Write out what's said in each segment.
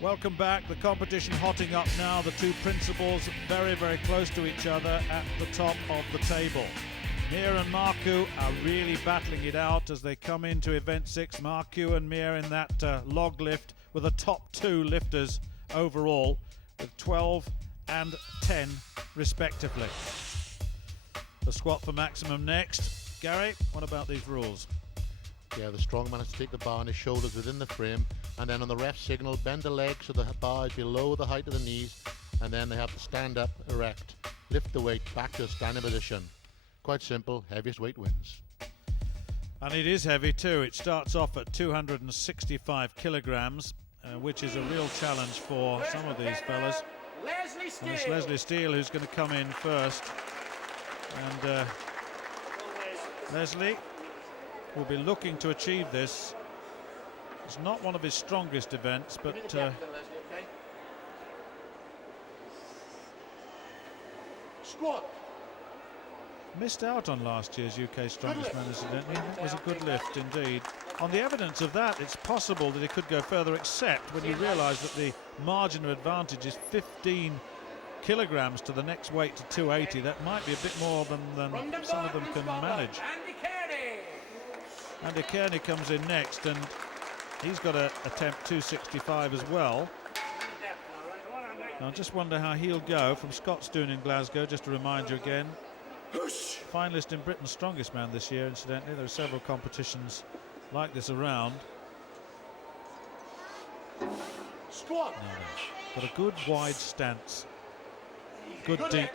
Welcome back. The competition hotting up now. The two principals very, very close to each other at the top of the table. Mir and Marku are really battling it out as they come into event 6. Marku and Mir in that log lift with the top two lifters overall with 12 and 10 respectively. The squat for maximum next. Gary, what about these rules? Yeah, the strongman has to take the bar on his shoulders within the frame, and then on the ref signal, bend the leg so the bar is below the height of the knees, and then they have to stand up erect, lift the weight back to a standing position. Quite simple, heaviest weight wins. And it is heavy too. It starts off at 265 kilograms, which is a real challenge for some of these fellas. And it's Leslie Steele who's going to come in first. And Leslie will be looking to achieve this. It's not one of his strongest events, but squat. Missed out on last year's UK Strongest Man, incidentally. It was a good lift indeed. On the evidence of that, it's possible that he could go further, except when you realise that the margin of advantage is 15 kilograms to the next weight to 280. That might be a bit more than some of them can manage. Andy Kearney comes in next, and he's got to attempt 265 as well. I just wonder how he'll go. From Scotstoun in Glasgow, just to remind you again, finalist in Britain's Strongest Man this year, incidentally. There are several competitions like this around. Squat. Got a good wide stance, good deep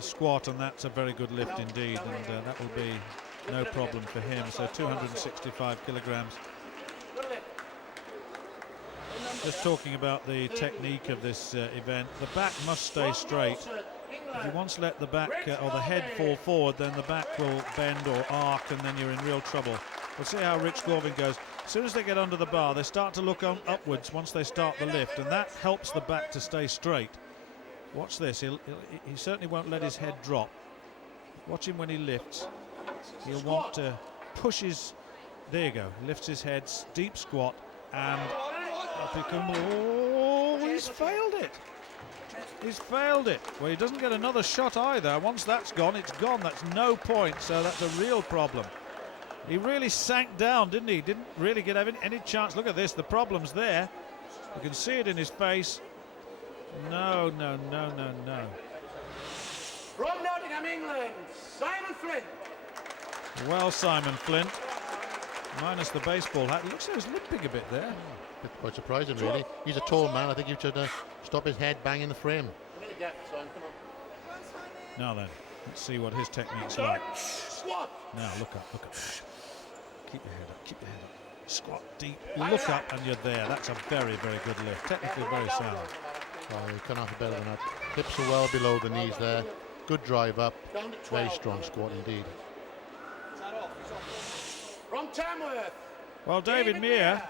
squat, and that's a very good lift indeed, and that will be no problem for him. So 265 kilograms. Just talking about the technique of this event, the back must stay straight. If you once let the back or the head fall forward, then the back will bend or arc, and then you're in real trouble. We'll see how Rich Gorvin goes. As soon as they get under the bar, they start to look upwards once they start the lift, and that helps the back to stay straight. Watch this. He certainly won't let his head drop. Watch him when he lifts. He'll want to push his... There you go. Lifts his head, deep squat, and up he comes. Oh, he's failed it. He's failed it. Well, he doesn't get another shot either. Once that's gone, it's gone. That's no point, so that's a real problem. He really sank down, didn't he? Didn't really get any chance. Look at this. The problem's there. You can see it in his face. No, no, no, no, no. From Nottingham, England, Simon Flint. Well, Simon Flint, minus the baseball hat. He looks like he's limping a bit there. Quite surprising, really. He's a tall man. I think you should stop his head banging the frame. Now then, let's see what his technique's like. Squat. Now look up, look up. Keep your head up, keep your head up. Squat deep, look up, and you're there. That's a very, very good lift. Technically very sound. Oh, you can't have better than that. Hips are well below the knees there. Good drive up. Very strong squat indeed. From Tamworth. Well, David Meir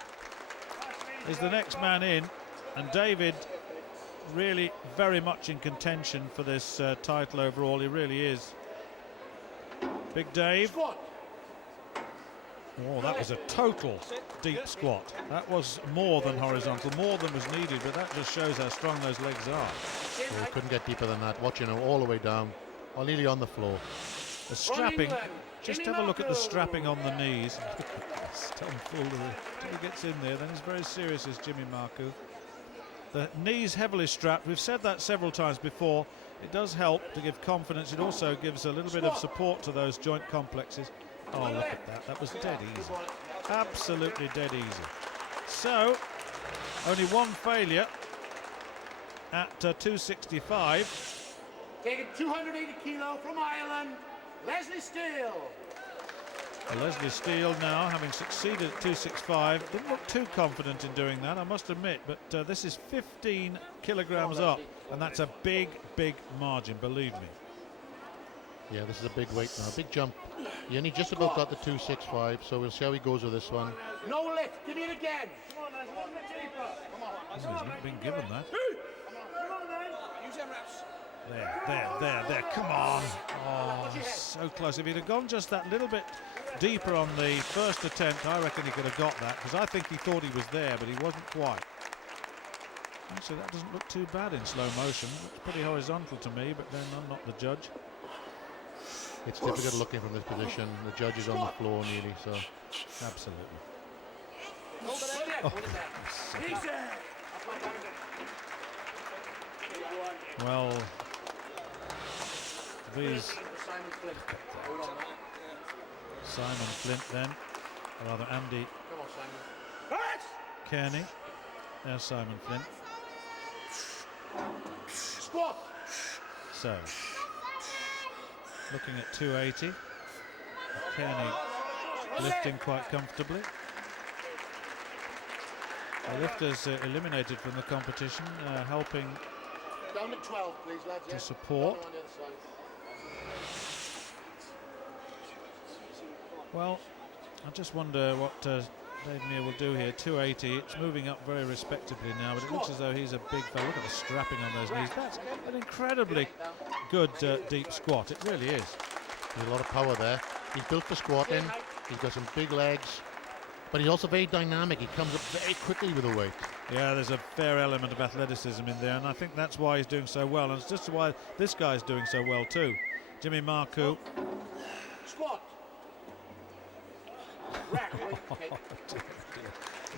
is the next man in, and David really very much in contention for this title overall. He really is. Big Dave. Squat. Oh, that was a total deep squat. That was more than horizontal, more than was needed, but that just shows how strong those legs are. Oh, he couldn't get deeper than that. Watching him all the way down, or nearly on the floor. The strapping, just have a look at the strapping on the knees. Until he gets in there, then he's very serious, is Jimmy Marku. The knees heavily strapped. We've said that several times before. It does help to give confidence. It also gives a little bit of support to those joint complexes. Oh, look at that. That was dead easy. Absolutely dead easy. So, only one failure at 265. Taking 280 kilo from Ireland, Leslie Steele. Leslie Steele now, having succeeded at 265, didn't look too confident in doing that, I must admit, but this is 15 kilograms up, and that's a big, big margin, believe me. Yeah, this is a big weight now, big jump. He only just about got the 265, so we'll see how he goes with this one. No lift, give me it again. Come on, a little bit deeper. He's not been given that. Use them reps. There, come on. Oh, so close. If he'd have gone just that little bit deeper on the first attempt, I reckon he could have got that, because I think he thought he was there, but he wasn't quite. Actually, that doesn't look too bad in slow motion. It's pretty horizontal to me, but then I'm not the judge. It's difficult looking from this position. The judge is on the floor nearly, so. Absolutely. Oh, Well, these Simon Flint then, or rather Andy Kearney. There's Simon Flint. Squat. So, looking at 280. Kearney lifting quite comfortably. The lifters eliminated from the competition, helping Down to 12, please, lads. to support. On the other side. Well, I just wonder what Dave Meir will do here. 280, it's moving up very respectably now, but it looks as though he's a big fellow. Look at the strapping on those knees. That's an incredibly good deep squat. It really is. There's a lot of power there. He's built for squatting. He's got some big legs, but he's also very dynamic. He comes up very quickly with the weight. Yeah, there's a fair element of athleticism in there, and I think that's why he's doing so well, and it's just why this guy's doing so well too. Jimmy Marcoux. Squat.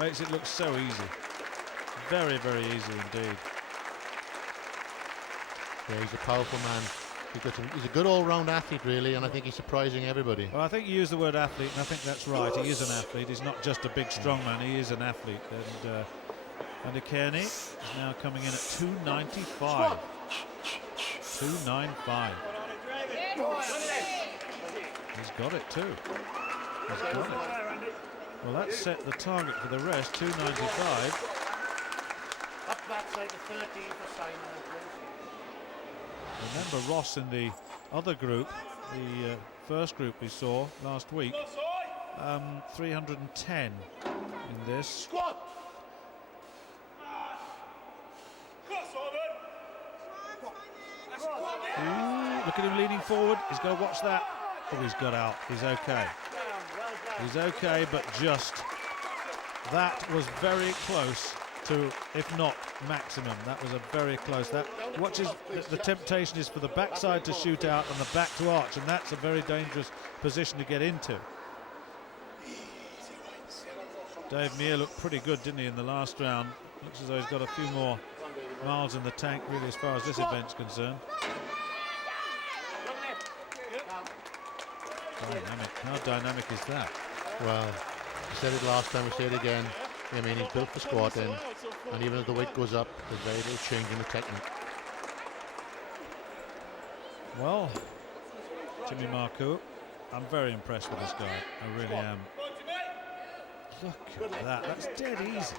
Makes it look so easy. Very, very easy indeed. Yeah, he's a powerful man. He's a good all-round athlete, really, and I think he's surprising everybody. Well, I think you use the word athlete, and I think that's right. He is an athlete. He's not just a big strong man. He is an athlete. And Andy Kearney is now coming in at 295. 295. He's got it too. He's got it. Well, that set the target for the rest, 295. Up that side to 13 for Simon. Remember Ross in the other group, the first group we saw last week, 310 in this. Squat. Ooh, look at him leaning forward. He's got to watch that. Oh, he's got out. He's okay. He's okay, but just that was very close to, if not maximum. That was a very close. That watches the temptation is for the backside to shoot out and the back to arch, and that's a very dangerous position to get into. Dave Meir looked pretty good, didn't he, in the last round? Looks as though he's got a few more miles in the tank, really, as far as this event's concerned. Dynamic. How dynamic is that? Well, I said it last time, we say it again. I mean, he's built for squatting, and even as the weight goes up, there's very little change in the technique. Well, Jimmy Marcoux, I'm very impressed with this guy. I really am. Look at that. That's dead easy.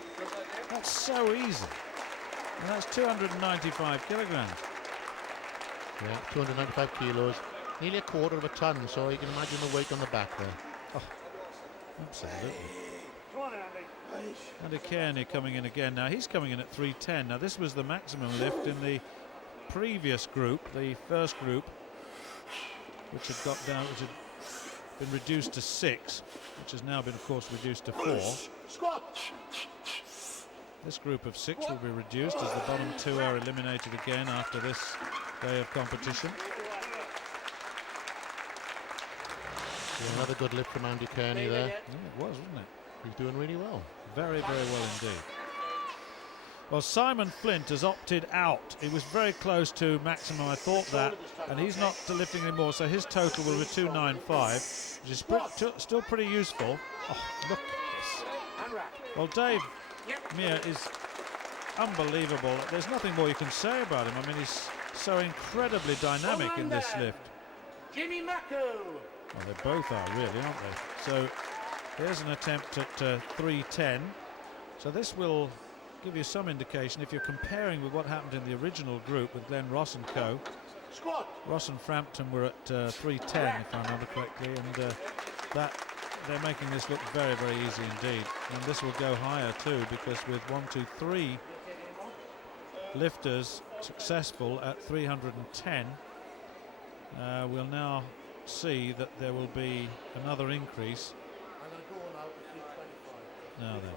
That's so easy. And that's 295 kilograms. Yeah, 295 kilos, nearly a quarter of a ton, so you can imagine the weight on the back there. Oh, absolutely. Andy Kearney coming in again. Now he's coming in at 310. Now this was the maximum lift in the previous group, the first group, which had got down, which had been reduced to 6, which has now been, of course, reduced to 4. This group of 6 will be reduced as the bottom 2 are eliminated again after this day of competition. Yeah, another good lift from Andy Kearney there. Yeah, it was, wasn't it? He's doing really well. Very, very well indeed. Well, Simon Flint has opted out. He was very close to maximum, I thought that, and he's not lifting anymore, so his total will be 295, which is still pretty useful. Oh, look at this. Well, Dave Meir is unbelievable. There's nothing more you can say about him. I mean, he's so incredibly dynamic in this lift. Jimmy Marcoux. Well, they both are, really, aren't they? So here's an attempt at 310. So this will give you some indication if you're comparing with what happened in the original group with Glenn Ross and co. Squat. Ross and Frampton were at 310, if I remember correctly, and that they're making this look very, very easy indeed. And this will go higher too, because with 1, 2, 3 lifters successful at 310, we'll now see that there will be another increase. Now then.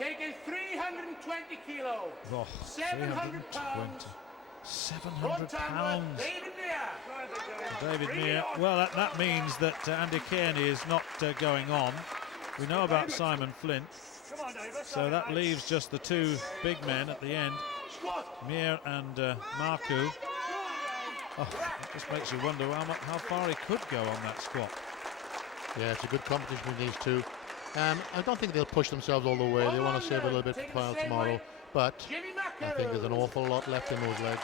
taking 320 kilo. Oh, 700 pounds. 700 Front handler, pounds. David Meir. David Meir. Well, that means that Andy Kearney is not going on. We know about Simon Flint. So that leaves just the two big men at the end, Squat. Meir and Marku. Oh, that just makes you wonder how far he could go on that squat. Yeah, it's a good competition with these two. I don't think they'll push themselves all the way. They want to save a little bit for trial tomorrow, but I think there's an awful lot left in those legs.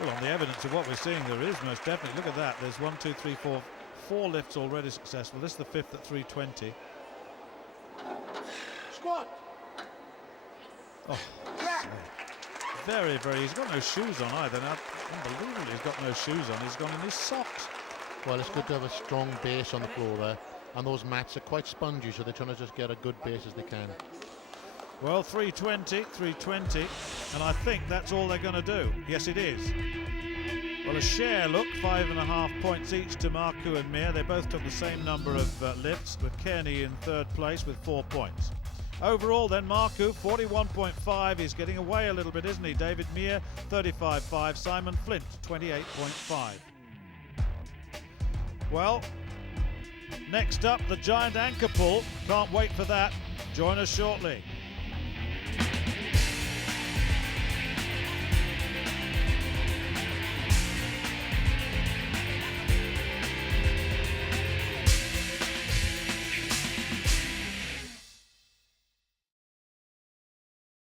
Well, on the evidence of what we're seeing, there is most definitely. Look at that. There's 1, 2, 3, 4, 4 lifts already successful. This is the 5th at 320. Squat. Oh, very, very. He's got no shoes on either. Now, unbelievably, he's got no shoes on. He's gone in his socks. Well, it's good to have a strong base on the floor there, and those mats are quite spongy, so they're trying to just get a good base as they can. Well, 320, 320, and I think that's all they're going to do. Yes, it is. Well, a share, look, 5.5 points each to Marku and Meir. They both took the same number of lifts, with Kearney in 3rd place with 4 points. Overall, then, Marku, 41.5. He's getting away a little bit, isn't he? David Meir, 35.5. Simon Flint, 28.5. Well, next up, the giant anchor pull. Can't wait for that. Join us shortly.